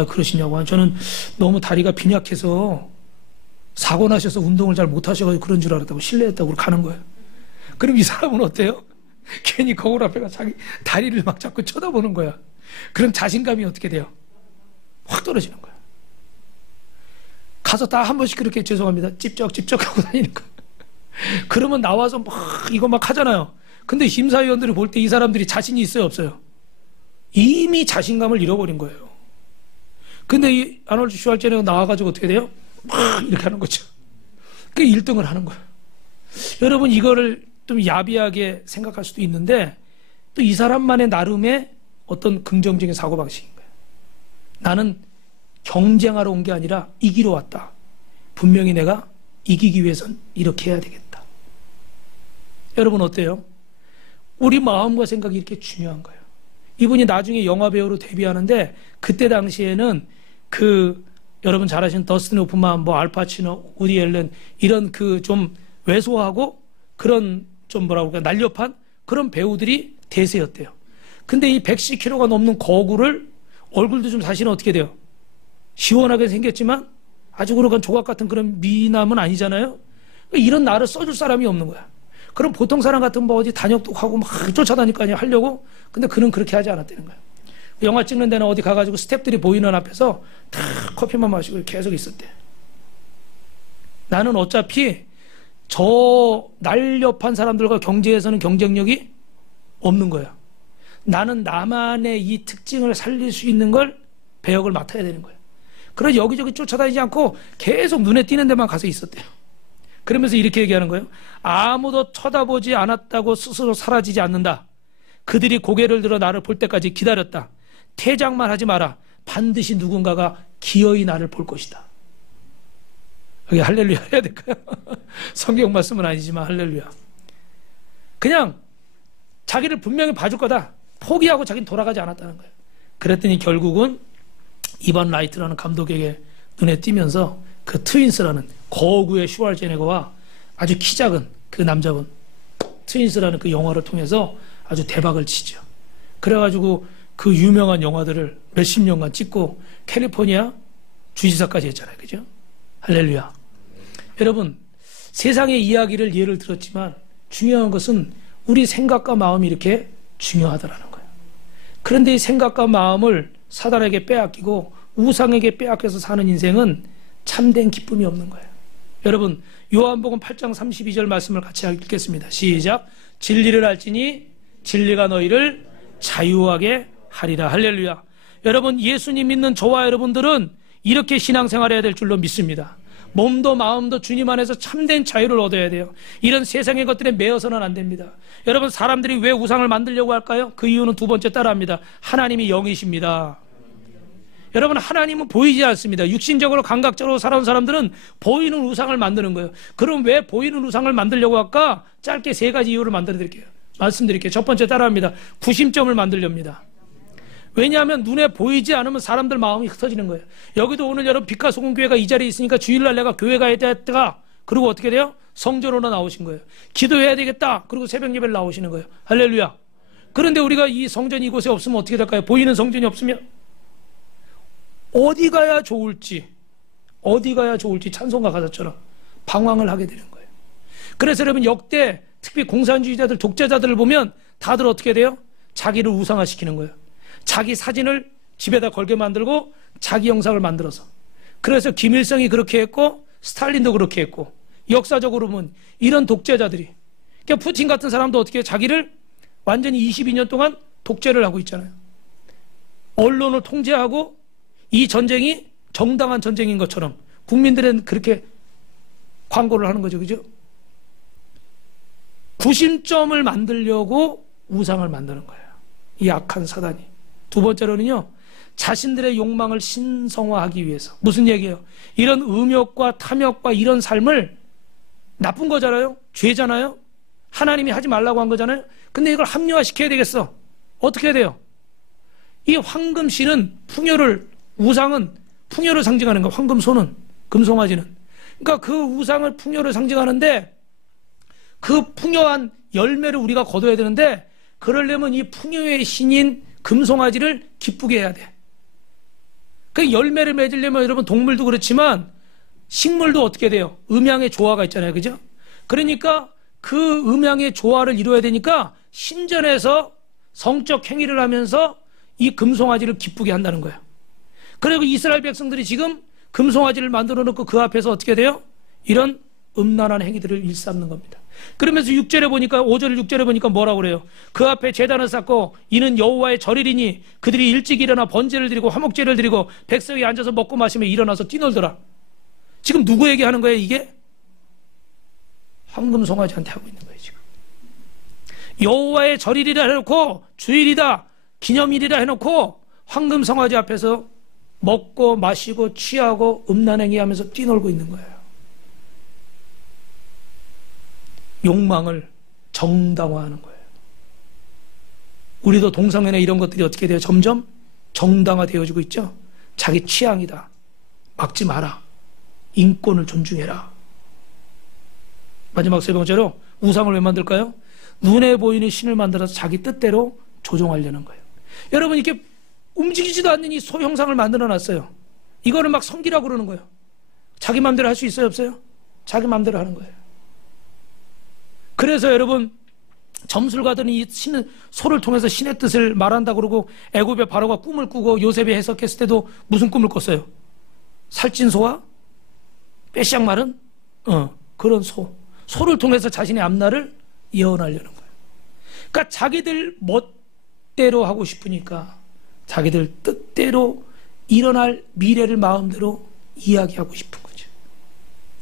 그러시냐고. 저는 너무 다리가 빈약해서 사고 나셔서 운동을 잘 못하셔가지고 그런 줄 알았다고, 실례했다고 가는 거예요. 그럼 이 사람은 어때요? 괜히 거울 앞에 가서 자기 다리를 막 자꾸 쳐다보는 거야. 그럼 자신감이 어떻게 돼요? 확 떨어지는 거야. 가서 다 한 번씩 그렇게, 죄송합니다, 찝쩍찝쩍 하고 다니는 거야. 그러면 나와서 막 이거 막 하잖아요. 근데 심사위원들이 볼 때 이 사람들이 자신이 있어요, 없어요? 이미 자신감을 잃어버린 거예요. 근데 이 아놀드 슈왈제네거 나와가지고 어떻게 돼요? 막 이렇게 하는 거죠. 그게 1등을 하는 거예요. 여러분, 이거를 좀 야비하게 생각할 수도 있는데, 또 이 사람만의 나름의 어떤 긍정적인 사고방식인 거예요. 나는 경쟁하러 온 게 아니라 이기러 왔다. 분명히 내가 이기기 위해선 이렇게 해야 되겠다. 여러분 어때요? 우리 마음과 생각이 이렇게 중요한 거예요. 이분이 나중에 영화배우로 데뷔하는데 그때 당시에는 여러분 잘 아시는 더스틴 호프만, 알파치노, 우디 앨런 이런 좀 왜소하고 그런 좀 뭐라고 할까 날렵한 그런 배우들이 대세였대요. 근데 이 110kg가 넘는 거구를 얼굴도 좀 사실은 어떻게 돼요? 시원하게 생겼지만 아주 그러한 조각 같은 그런 미남은 아니잖아요. 이런 나를 써줄 사람이 없는 거야. 그럼 보통 사람 같으면 어디 단역도 하고 막 쫓아다닐 거 아니야 하려고. 근데 그는 그렇게 하지 않았다는 거야. 영화 찍는 데는 어디 가가지고 스태프들이 보이는 앞에서 다 커피만 마시고 계속 있었대. 나는 어차피 저 날렵한 사람들과 경제에서는 경쟁력이 없는 거야. 나는 나만의 이 특징을 살릴 수 있는 걸 배역을 맡아야 되는 거야. 그래서 여기저기 쫓아다니지 않고 계속 눈에 띄는 데만 가서 있었대요. 그러면서 이렇게 얘기하는 거예요. 아무도 쳐다보지 않았다고 스스로 사라지지 않는다. 그들이 고개를 들어 나를 볼 때까지 기다렸다. 퇴장만 하지 마라. 반드시 누군가가 기어이 나를 볼 것이다. 여기 할렐루야 해야 될까요? 성경 말씀은 아니지만 할렐루야. 그냥 자기를 분명히 봐줄 거다. 포기하고 자기는 돌아가지 않았다는 거예요. 그랬더니 결국은 이반 라이트라는 감독에게 눈에 띄면서 그 트윈스라는 거구의 슈왈제네거와 아주 키 작은 그 남자분 트윈스라는 그 영화를 통해서 아주 대박을 치죠. 그래가지고 그 유명한 영화들을 몇십 년간 찍고 캘리포니아 주지사까지 했잖아요. 그죠? 할렐루야. 여러분, 세상의 이야기를 예를 들었지만 중요한 것은 우리 생각과 마음이 이렇게 중요하다라는 거예요. 그런데 이 생각과 마음을 사단에게 빼앗기고 우상에게 빼앗겨서 사는 인생은 참된 기쁨이 없는 거예요. 여러분, 요한복음 8장 32절 말씀을 같이 읽겠습니다. 시작. 진리를 알지니 진리가 너희를 자유하게 하리라. 할렐루야. 여러분, 예수님 믿는 저와 여러분들은 이렇게 신앙생활해야 될 줄로 믿습니다. 몸도 마음도 주님 안에서 참된 자유를 얻어야 돼요. 이런 세상의 것들에 매여서는 안 됩니다. 여러분, 사람들이 왜 우상을 만들려고 할까요? 그 이유는 두 번째 따라합니다. 하나님이 영이십니다. 여러분, 하나님은 보이지 않습니다. 육신적으로 감각적으로 살아온 사람들은 보이는 우상을 만드는 거예요. 그럼 왜 보이는 우상을 만들려고 할까? 짧게 세 가지 이유를 말씀드릴게요. 첫 번째 따라합니다. 구심점을 만들렵니다. 왜냐하면 눈에 보이지 않으면 사람들 마음이 흩어지는 거예요. 여기도 오늘 여러분 빛과 소금 교회가 이 자리에 있으니까 주일날 내가 교회 가야 되겠다. 그리고 어떻게 돼요? 성전으로 나오신 거예요. 기도해야 되겠다. 그리고 새벽 예배를 나오시는 거예요. 할렐루야. 그런데 우리가 이 성전이 이곳에 없으면 어떻게 될까요? 보이는 성전이 없으면 어디 가야 좋을지 찬송가 가사처럼 방황을 하게 되는 거예요. 그래서 여러분, 역대 특히 공산주의자들, 독재자들을 보면 다들 어떻게 돼요? 자기를 우상화시키는 거예요. 자기 사진을 집에다 걸게 만들고 자기 영상을 만들어서. 그래서 김일성이 그렇게 했고 스탈린도 그렇게 했고, 역사적으로 보면 이런 독재자들이, 그러니까 푸틴 같은 사람도 어떻게 해요? 자기를 완전히 22년 동안 독재를 하고 있잖아요. 언론을 통제하고 이 전쟁이 정당한 전쟁인 것처럼 국민들은 그렇게 광고를 하는 거죠. 그죠? 구심점을 만들려고 우상을 만드는 거예요. 이 악한 사단이. 두 번째로는요, 자신들의 욕망을 신성화하기 위해서. 무슨 얘기예요? 이런 음욕과 탐욕과 이런 삶을 나쁜 거잖아요. 죄잖아요. 하나님이 하지 말라고 한 거잖아요. 근데 이걸 합리화시켜야 되겠어. 어떻게 해야 돼요? 이 황금씨는 우상은 풍요를 상징하는 거야. 황금소는, 금송아지는. 그러니까 그 우상을 풍요를 상징하는데 그 풍요한 열매를 우리가 거둬야 되는데, 그러려면 이 풍요의 신인 금송아지를 기쁘게 해야 돼. 그 열매를 맺으려면 여러분, 동물도 그렇지만 식물도 어떻게 돼요? 음양의 조화가 있잖아요. 그죠? 그러니까 그 음양의 조화를 이루어야 되니까 신전에서 성적 행위를 하면서 이 금송아지를 기쁘게 한다는 거예요. 그리고 이스라엘 백성들이 지금 금송아지를 만들어 놓고 그 앞에서 어떻게 돼요? 이런 음란한 행위들을 일삼는 겁니다. 그러면서 5절 6절에 보니까 뭐라고 그래요? 그 앞에 제단을 쌓고 이는 여호와의 절이리니 그들이 일찍 일어나 번제를 드리고 화목제를 드리고 백성이 앉아서 먹고 마시며 일어나서 뛰놀더라. 지금 누구에게 하는 거예요? 이게 황금송아지한테 하고 있는 거예요. 지금 여호와의 절일이라 해놓고 주일이다 기념일이라 해놓고 황금송아지 앞에서 먹고 마시고 취하고 음란행위 하면서 뛰놀고 있는 거예요. 욕망을 정당화하는 거예요. 우리도 동성애나 이런 것들이 어떻게 돼요? 점점 정당화되어지고 있죠. 자기 취향이다. 막지 마라. 인권을 존중해라. 마지막 세 번째로 우상을 왜 만들까요? 눈에 보이는 신을 만들어서 자기 뜻대로 조종하려는 거예요. 여러분, 이렇게 움직이지도 않는 이 소형상을 만들어 놨어요. 이거를 막 섬기라고 그러는 거예요. 자기 마음대로 할 수 있어요, 없어요? 자기 마음대로 하는 거예요. 그래서 여러분, 점술 가더니 이 소를 통해서 신의 뜻을 말한다 그러고, 애굽의 바로가 꿈을 꾸고 요셉이 해석했을 때도 무슨 꿈을 꿨어요? 살찐 소와 빼시약 마른 그런 소를 통해서 자신의 앞날을 예언하려는 거예요. 그러니까 자기들 멋대로 하고 싶으니까 자기들 뜻대로 일어날 미래를 마음대로 이야기하고 싶은 거죠.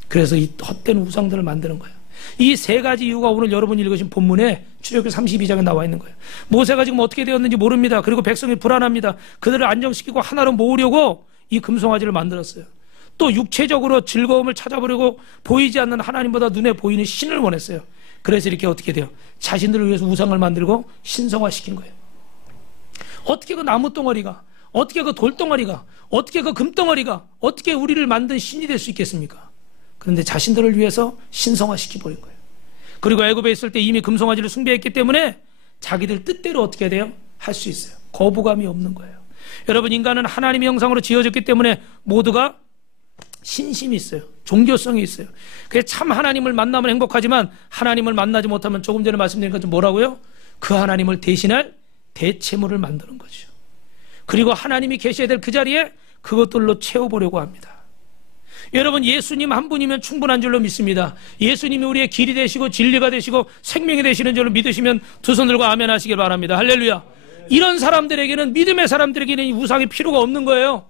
그래서 이 헛된 우상들을 만드는 거예요. 이 세 가지 이유가 오늘 여러분이 읽으신 본문에 출애굽기 32장에 나와 있는 거예요. 모세가 지금 어떻게 되었는지 모릅니다. 그리고 백성이 불안합니다. 그들을 안정시키고 하나로 모으려고 이 금송아지를 만들었어요. 또 육체적으로 즐거움을 찾아보려고 보이지 않는 하나님보다 눈에 보이는 신을 원했어요. 그래서 이렇게 어떻게 돼요? 자신들을 위해서 우상을 만들고 신성화시킨 거예요. 어떻게 그 나무 덩어리가, 어떻게 그 돌덩어리가, 어떻게 그 금덩어리가, 어떻게 우리를 만든 신이 될 수 있겠습니까? 그런데 자신들을 위해서 신성화시켜버린 거예요. 그리고 애굽에 있을 때 이미 금송아지를 숭배했기 때문에 자기들 뜻대로 어떻게 돼요? 할 수 있어요. 거부감이 없는 거예요. 여러분, 인간은 하나님의 형상으로 지어졌기 때문에 모두가 신심이 있어요. 종교성이 있어요. 그래서 참 하나님을 만나면 행복하지만 하나님을 만나지 못하면 조금 전에 말씀드린 것처럼 뭐라고요? 그 하나님을 대신할 대체물을 만드는 거죠. 그리고 하나님이 계셔야 될 그 자리에 그것들로 채워보려고 합니다. 여러분, 예수님 한 분이면 충분한 줄로 믿습니다. 예수님이 우리의 길이 되시고 진리가 되시고 생명이 되시는 줄로 믿으시면 두 손 들고 아멘 하시길 바랍니다. 할렐루야. 이런 사람들에게는, 믿음의 사람들에게는 이 우상이 필요가 없는 거예요.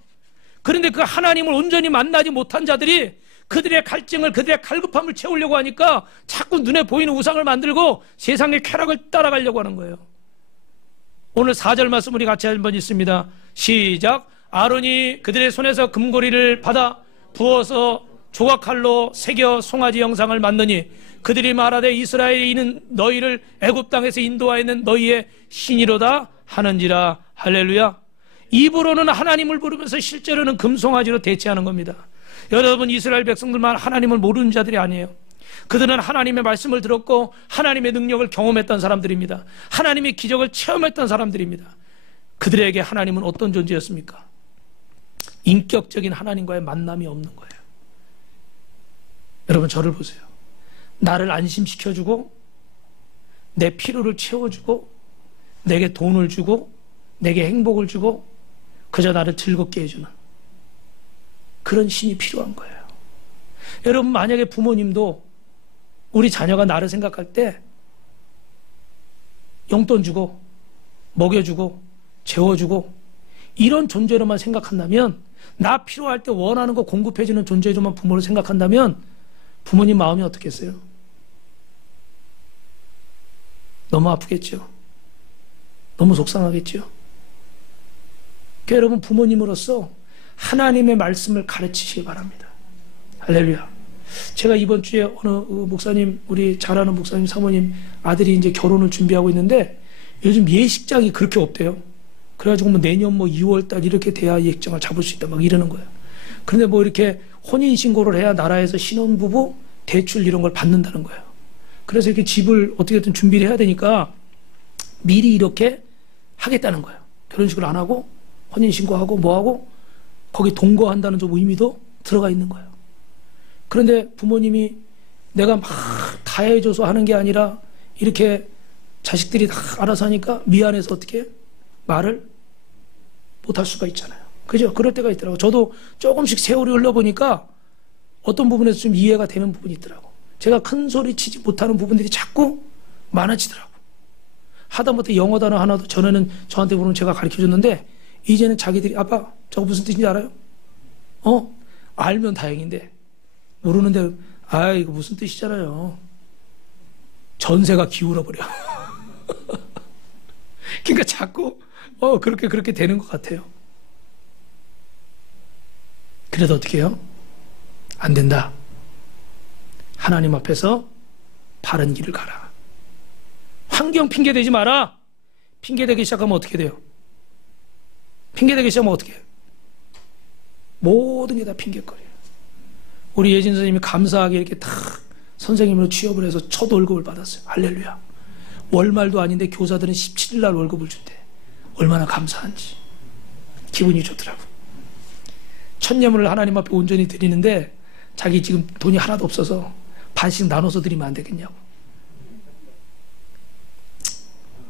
그런데 그 하나님을 온전히 만나지 못한 자들이 그들의 갈증을, 그들의 갈급함을 채우려고 하니까 자꾸 눈에 보이는 우상을 만들고 세상의 쾌락을 따라가려고 하는 거예요. 오늘 4절 말씀 우리 같이 한번 읽습니다. 시작. 아론이 그들의 손에서 금고리를 받아 부어서 조각칼로 새겨 송아지 형상을 만드니 그들이 말하되 이스라엘이 이는 너희를 애굽 땅에서 인도하였는 너희의 신이로다 하는지라. 할렐루야. 입으로는 하나님을 부르면서 실제로는 금송아지로 대체하는 겁니다. 여러분, 이스라엘 백성들만 하나님을 모르는 자들이 아니에요. 그들은 하나님의 말씀을 들었고 하나님의 능력을 경험했던 사람들입니다. 하나님의 기적을 체험했던 사람들입니다. 그들에게 하나님은 어떤 존재였습니까? 인격적인 하나님과의 만남이 없는 거예요. 여러분, 저를 보세요. 나를 안심시켜주고 내 필요를 채워주고 내게 돈을 주고 내게 행복을 주고 그저 나를 즐겁게 해주는 그런 신이 필요한 거예요. 여러분, 만약에 부모님도 우리 자녀가 나를 생각할 때 용돈 주고 먹여주고 재워주고 이런 존재로만 생각한다면, 나 필요할 때 원하는 거 공급해주는 존재로만 부모를 생각한다면 부모님 마음이 어떻겠어요? 너무 아프겠죠? 너무 속상하겠죠? 그러니까 여러분, 부모님으로서 하나님의 말씀을 가르치시기 바랍니다. 할렐루야. 제가 이번 주에 어느 목사님, 우리 잘 아는 목사님 사모님 아들이 이제 결혼을 준비하고 있는데 요즘 예식장이 그렇게 없대요. 그래가지고 뭐 내년 뭐 2월달 이렇게 돼야 예식장을 잡을 수 있다 막 이러는 거예요. 그런데 뭐 이렇게 혼인신고를 해야 나라에서 신혼부부 대출 이런 걸 받는다는 거예요. 그래서 이렇게 집을 어떻게든 준비를 해야 되니까 미리 이렇게 하겠다는 거예요. 결혼식을 안 하고 혼인신고하고 뭐하고 거기 동거한다는 좀 의미도 들어가 있는 거예요. 그런데 부모님이 내가 막 다 해줘서 하는 게 아니라 이렇게 자식들이 다 알아서 하니까 미안해서 어떻게 말을 못할 수가 있잖아요. 그죠? 그럴 때가 있더라고요. 저도 조금씩 세월이 흘러보니까 어떤 부분에서 좀 이해가 되는 부분이 있더라고요. 제가 큰 소리 치지 못하는 부분들이 자꾸 많아지더라고요. 하다못해 영어 단어 하나도 전에는 저한테 물으면 제가 가르쳐줬는데 이제는 자기들이 아빠 저거 무슨 뜻인지 알아요? 알면 다행인데 모르는데 이거 무슨 뜻이잖아요. 전세가 기울어버려. 그러니까 자꾸 그렇게 되는 것 같아요. 그래도 어떻게 해요? 안 된다. 하나님 앞에서 바른 길을 가라. 환경 핑계대지 마라. 핑계대기 시작하면 어떻게 돼요? 핑계대기 시작하면 어떻게 해요? 모든 게 다 핑계거리예요. 우리 예진 선생님이 감사하게 이렇게 다 선생님으로 취업을 해서 첫 월급을 받았어요. 할렐루야. 월말도 아닌데 교사들은 17일 날 월급을 준대. 얼마나 감사한지. 기분이 좋더라고. 첫 예물을 하나님 앞에 온전히 드리는데 자기 지금 돈이 하나도 없어서 반씩 나눠서 드리면 안 되겠냐고.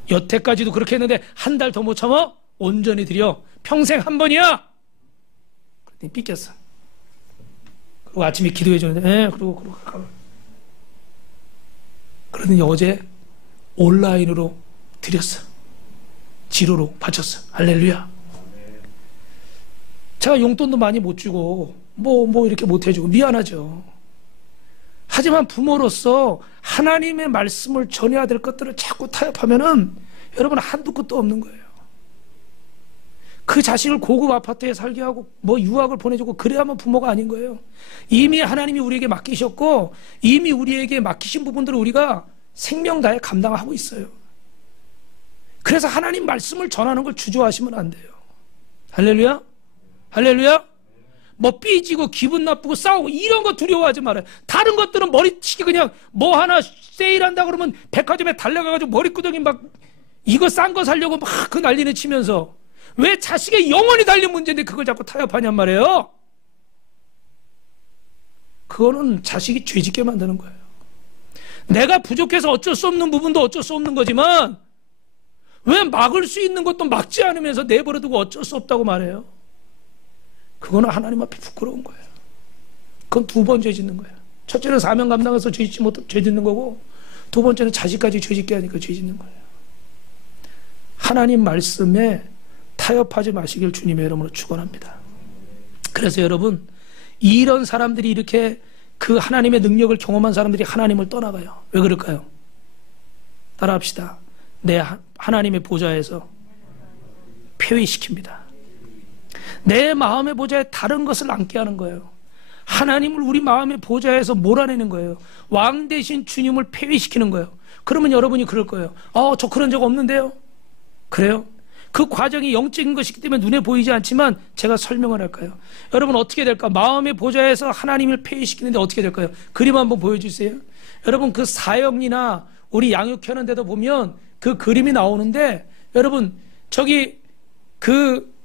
여태까지도 그렇게 했는데 한 달 더 못 참아? 온전히 드려. 평생 한 번이야. 그랬더니 삐꼈어. 그리고 아침에 기도해 주는데 그러고 그러더니 어제 온라인으로 드렸어. 지로로 바쳤어. 할렐루야. 제가 용돈도 많이 못 주고 뭐 이렇게 못 해주고 미안하죠. 하지만 부모로서 하나님의 말씀을 전해야 될 것들을 자꾸 타협하면은 여러분 한두 끝도 없는 거예요. 그 자식을 고급 아파트에 살게 하고 뭐 유학을 보내주고 그래야만 부모가 아닌 거예요. 이미 하나님이 우리에게 맡기셨고 이미 우리에게 맡기신 부분들을 우리가 생명 다해 감당하고 있어요. 그래서 하나님 말씀을 전하는 걸 주저하시면 안 돼요. 할렐루야? 할렐루야? 뭐 삐지고 기분 나쁘고 싸우고 이런 거 두려워하지 말아요. 다른 것들은 머리치기 그냥 뭐 하나 세일한다 그러면 백화점에 달려가가지고 머리끄덩이 막 이거 싼 거 사려고 막 그 난리는 치면서 왜 자식의 영혼이 달린 문제인데 그걸 자꾸 타협하냔 말이에요. 그거는 자식이 죄짓게 만드는 거예요. 내가 부족해서 어쩔 수 없는 부분도 어쩔 수 없는 거지만 왜 막을 수 있는 것도 막지 않으면서 내버려두고 어쩔 수 없다고 말해요. 그거는 하나님 앞에 부끄러운 거예요. 그건 두 번 죄 짓는 거예요. 첫째는 사명 감당해서 죄 짓는 거고 두 번째는 자식까지 죄 짓게 하니까 죄 짓는 거예요. 하나님 말씀에 타협하지 마시길 주님의 이름으로 축원합니다. 그래서 여러분 이런 사람들이 이렇게 그 하나님의 능력을 경험한 사람들이 하나님을 떠나가요. 왜 그럴까요? 따라합시다. 내 하나님의 보좌에서 폐위시킵니다. 내 마음의 보좌에 다른 것을 앉게 하는 거예요. 하나님을 우리 마음의 보좌에서 몰아내는 거예요. 왕 대신 주님을 폐위시키는 거예요. 그러면 여러분이 그럴 거예요. 저 그런 적 없는데요? 그래요? 그 과정이 영적인 것이기 때문에 눈에 보이지 않지만 제가 설명을 할까요? 여러분 어떻게 될까? 마음의 보좌에서 하나님을 폐위시키는데 어떻게 될까요? 그림 한번 보여주세요. 여러분 그 사형리나 우리 양육하는 데도 보면 그 그림이 나오는데 여러분 저기 그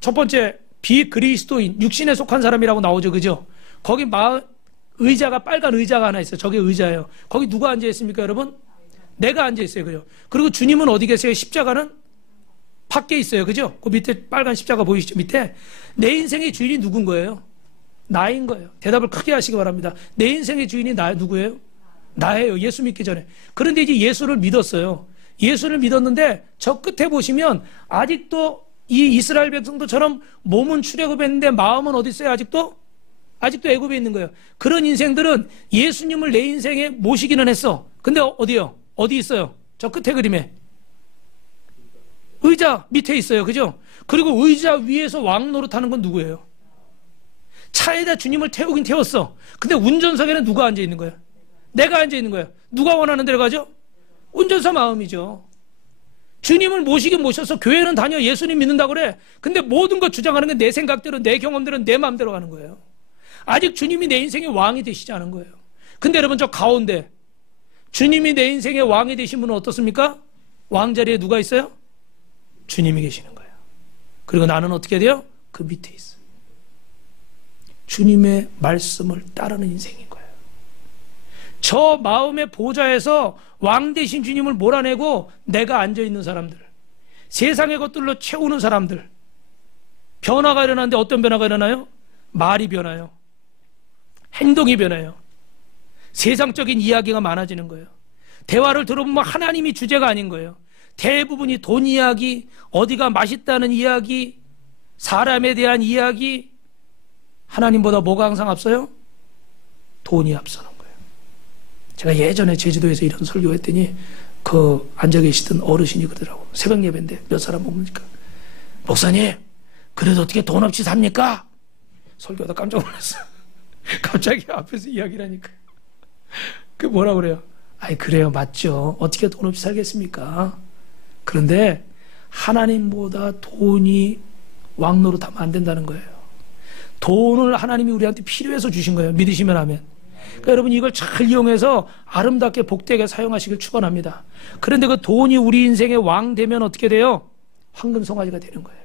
첫 번째 비그리스도인 육신에 속한 사람이라고 나오죠. 그죠? 거기 의자가 빨간 의자가 하나 있어요. 저게 의자예요. 거기 누가 앉아 있습니까 여러분? 내가 앉아 있어요. 그죠? 그리고 주님은 어디 계세요? 십자가는 밖에 있어요. 그죠? 그 밑에 빨간 십자가 보이시죠? 밑에 내 인생의 주인이 누군 거예요? 나인 거예요. 대답을 크게 하시기 바랍니다. 내 인생의 주인이 누구예요? 나예요. 예수 믿기 전에. 그런데 이제 예수를 믿었어요. 예수를 믿었는데 저 끝에 보시면 아직도 이 이스라엘 백성들처럼 몸은 출애굽했는데 마음은 어디 있어요? 아직도 애굽에 있는 거예요. 그런 인생들은 예수님을 내 인생에 모시기는 했어. 근데 어디요? 어디 있어요? 저 끝에 그림에 의자 밑에 있어요. 그죠? 그리고 의자 위에서 왕 노릇하는 건 누구예요? 차에다 주님을 태우긴 태웠어. 근데 운전석에는 누가 앉아 있는 거예요? 내가 앉아 있는 거예요. 누가 원하는 대로 가죠? 운전사 마음이죠. 주님을 모시긴 모셔서 교회는 다녀 예수님 믿는다고 그래. 근데 모든 것 주장하는 건 내 생각대로 내 경험대로 내 마음대로 가는 거예요. 아직 주님이 내 인생의 왕이 되시지 않은 거예요. 근데 여러분 저 가운데 주님이 내 인생의 왕이 되신 분은 어떻습니까? 왕자리에 누가 있어요? 주님이 계시는 거예요. 그리고 나는 어떻게 돼요? 그 밑에 있어요. 주님의 말씀을 따르는 인생인 거예요. 저 마음의 보좌에서 왕 되신 주님을 몰아내고 내가 앉아있는 사람들, 세상의 것들로 채우는 사람들, 변화가 일어나는데 어떤 변화가 일어나요? 말이 변해요. 행동이 변해요. 세상적인 이야기가 많아지는 거예요. 대화를 들어보면 하나님이 주제가 아닌 거예요. 대부분이 돈 이야기, 어디가 맛있다는 이야기, 사람에 대한 이야기. 하나님보다 뭐가 항상 앞서요? 돈이 앞서는 거예요. 제가 예전에 제주도에서 이런 설교했더니 그 앉아 계시던 어르신이 그러더라고. 새벽 예배인데 몇 사람 뭡니까? 목사님 그래도 어떻게 돈 없이 삽니까? 설교하다 깜짝 놀랐어. 갑자기 앞에서 이야기를 하니까 그 뭐라 그래요? 아이, 그래요. 맞죠. 어떻게 돈 없이 살겠습니까? 그런데 하나님보다 돈이 왕노릇하면 안 된다는 거예요. 돈을 하나님이 우리한테 필요해서 주신 거예요. 믿으시면 아멘. 그러니까 여러분, 이걸 잘 이용해서 아름답게 복되게 사용하시길 축원합니다. 그런데 그 돈이 우리 인생의 왕 되면 어떻게 돼요? 황금송아지가 되는 거예요.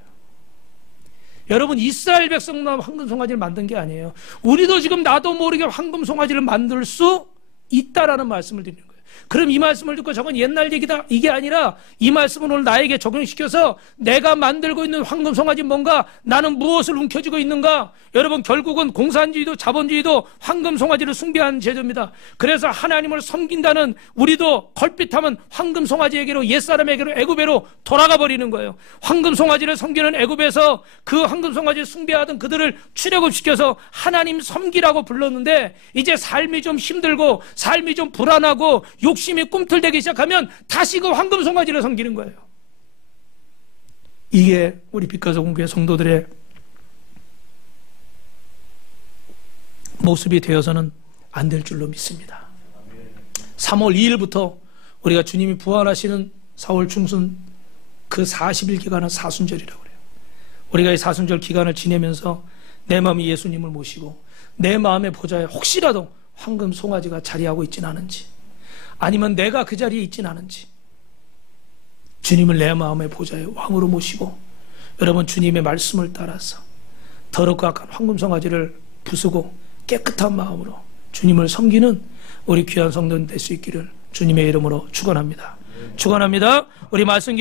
여러분, 이스라엘 백성만 황금송아지를 만든 게 아니에요. 우리도 지금 나도 모르게 황금송아지를 만들 수 있다라는 말씀을 드리는 거예요. 그럼 이 말씀을 듣고 저건 옛날 얘기다, 이게 아니라 이 말씀은 오늘 나에게 적용시켜서 내가 만들고 있는 황금송아지 뭔가, 나는 무엇을 움켜쥐고 있는가? 여러분, 결국은 공산주의도 자본주의도 황금송아지를 숭배하는 제도입니다. 그래서 하나님을 섬긴다는 우리도 걸핏하면 황금송아지에게로, 옛사람에게로, 애굽에로 돌아가 버리는 거예요. 황금송아지를 섬기는 애굽에서 그 황금송아지를 숭배하던 그들을 출애굽시켜서 하나님 섬기라고 불렀는데, 이제 삶이 좀 힘들고 삶이 좀 불안하고 욕심이 꿈틀대기 시작하면 다시 그 황금송아지를 섬기는 거예요. 이게 우리 빛가서 공부의 성도들의 모습이 되어서는 안 될 줄로 믿습니다. 3월 2일부터 우리가 주님이 부활하시는 4월 중순 그 40일 기간은 사순절이라고 그래요. 우리가 이 사순절 기간을 지내면서 내 마음이 예수님을 모시고 내 마음의 보좌에 혹시라도 황금송아지가 자리하고 있진 않은지, 아니면 내가 그 자리에 있진 않은지, 주님을 내 마음의 보좌에 왕으로 모시고 여러분, 주님의 말씀을 따라서 더럽고 악한 황금송아지를 부수고 깨끗한 마음으로 주님을 섬기는 우리 귀한 성도들 될 수 있기를 주님의 이름으로 축원합니다. 축원합니다. 우리 말씀